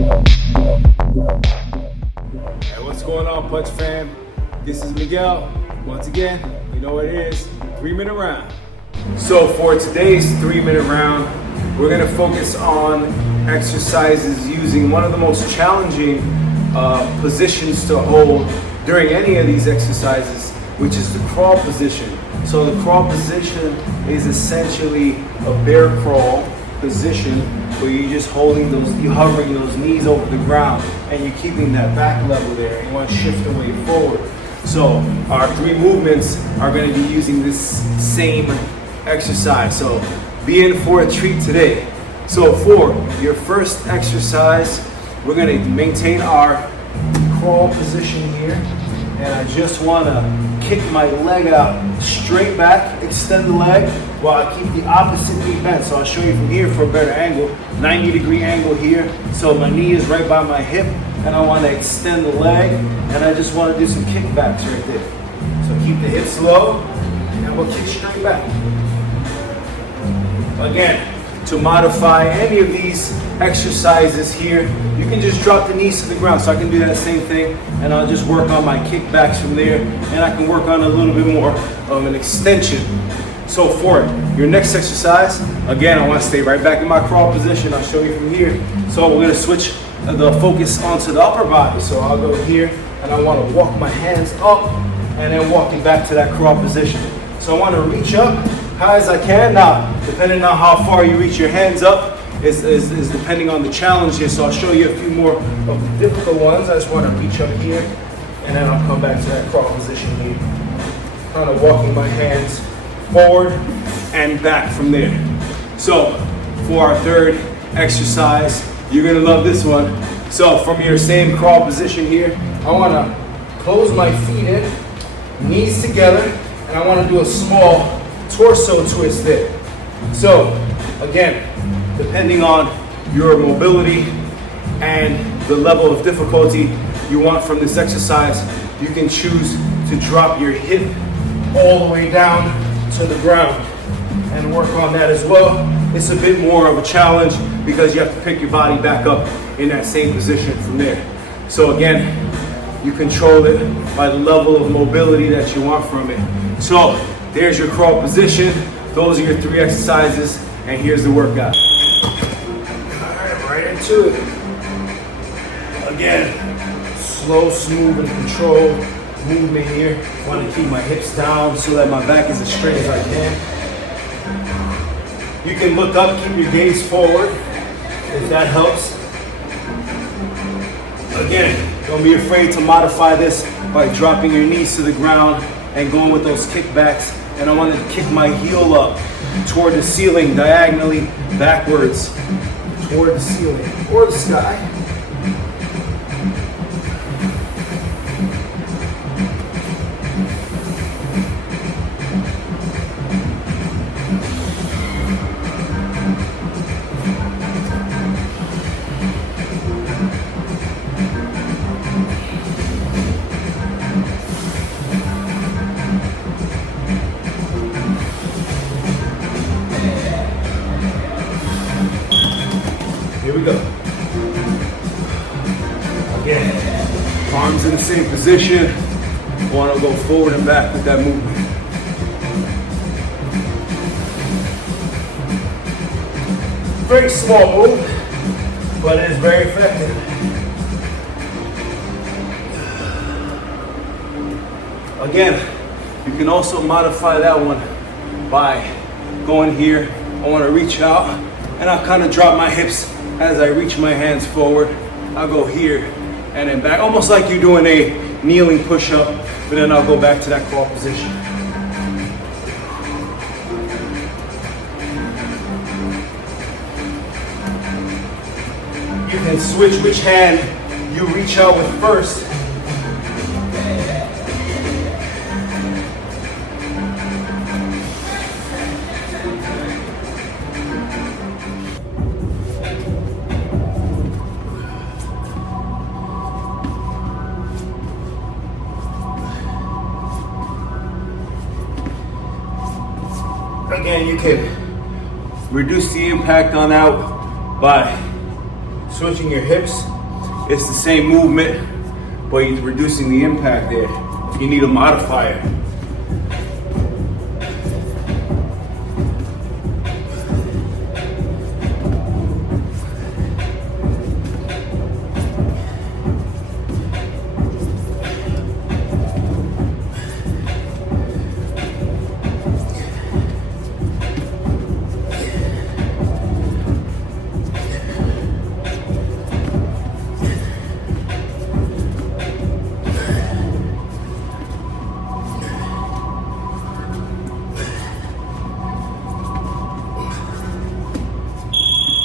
Hey, what's going on, Punch fam? This is Miguel. Once again, you know what it is, 3-minute round. So for today's 3-minute round, we're gonna focus on exercises using one of the most challenging positions to hold during any of these exercises, which is the crawl position. So the crawl position is essentially a bear crawl position where you're just you're hovering those knees over the ground and you're keeping that back level there, and you want to shift the weight forward. So our 3 movements are going to be using this same exercise. So be in for a treat today. So for your first exercise, we're going to maintain our crawl position here, and I just want to kick my leg out straight back, extend the leg while I keep the opposite knee bent. So I'll show you from here for a better angle, 90-degree angle here. So my knee is right by my hip, and I want to extend the leg, and I just want to do some kickbacks right there. So keep the hips low, and we'll kick straight back. Again, to modify any of these exercises here, you can just drop the knees to the ground. So I can do that same thing, and I'll just work on my kickbacks from there, and I can work on a little bit more of an extension. So for your next exercise, again, I want to stay right back in my crawl position. I'll show you from here. So we're going to switch the focus onto the upper body. So I'll go here, and I want to walk my hands up, and then walking back to that crawl position. So I want to reach up high as I can. Now, depending on how far you reach your hands up is depending on the challenge here. So I'll show you a few more of the difficult ones. I just want to reach up here, and then I'll come back to that crawl position here. Kind of walking my hands forward and back from there. So for our third exercise, you're gonna love this one. So from your same crawl position here, I wanna close my feet in, knees together, and I wanna do a small torso twist there. So again, depending on your mobility and the level of difficulty you want from this exercise, you can choose to drop your hip all the way down to the ground and work on that as well. It's a bit more of a challenge because you have to pick your body back up in that same position from there. So again, you control it by the level of mobility that you want from it. So there's your crawl position. Those are your 3 exercises, and here's the workout. All right, right into it. Again, slow, smooth, and controlled movement here. I want to keep my hips down so that my back is as straight as I can. You can look up, keep your gaze forward if that helps. Again, don't be afraid to modify this by dropping your knees to the ground and going with those kickbacks. And I want to kick my heel up toward the ceiling, diagonally backwards toward the ceiling or the sky. Here we go. Again, arms in the same position. Want to go forward and back with that movement. Very small move, but it is very effective. Again, you can also modify that one by going here. I want to reach out, and I'll kind of drop my hips as I reach my hands forward. I'll go here and then back, almost like you're doing a kneeling push-up, but then I'll go back to that crawl position. You can switch which hand you reach out with first. Again, you can reduce the impact on that by switching your hips. It's the same movement, but you're reducing the impact there. You need a modifier.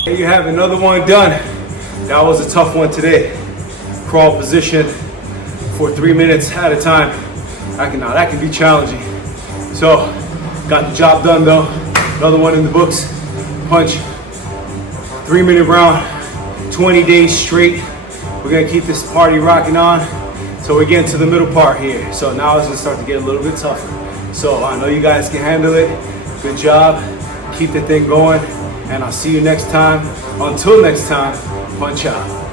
There you have another one done. That was a tough one today. Crawl position for 3 minutes at a time. That can be challenging. So, got the job done though. Another one in the books. Punch. 3-minute round, 20 days straight. We're gonna keep this party rocking on. So we're getting to the middle part here. So now it's gonna start to get a little bit tougher. So I know you guys can handle it. Good job. Keep the thing going. And I'll see you next time. Until next time, punch out.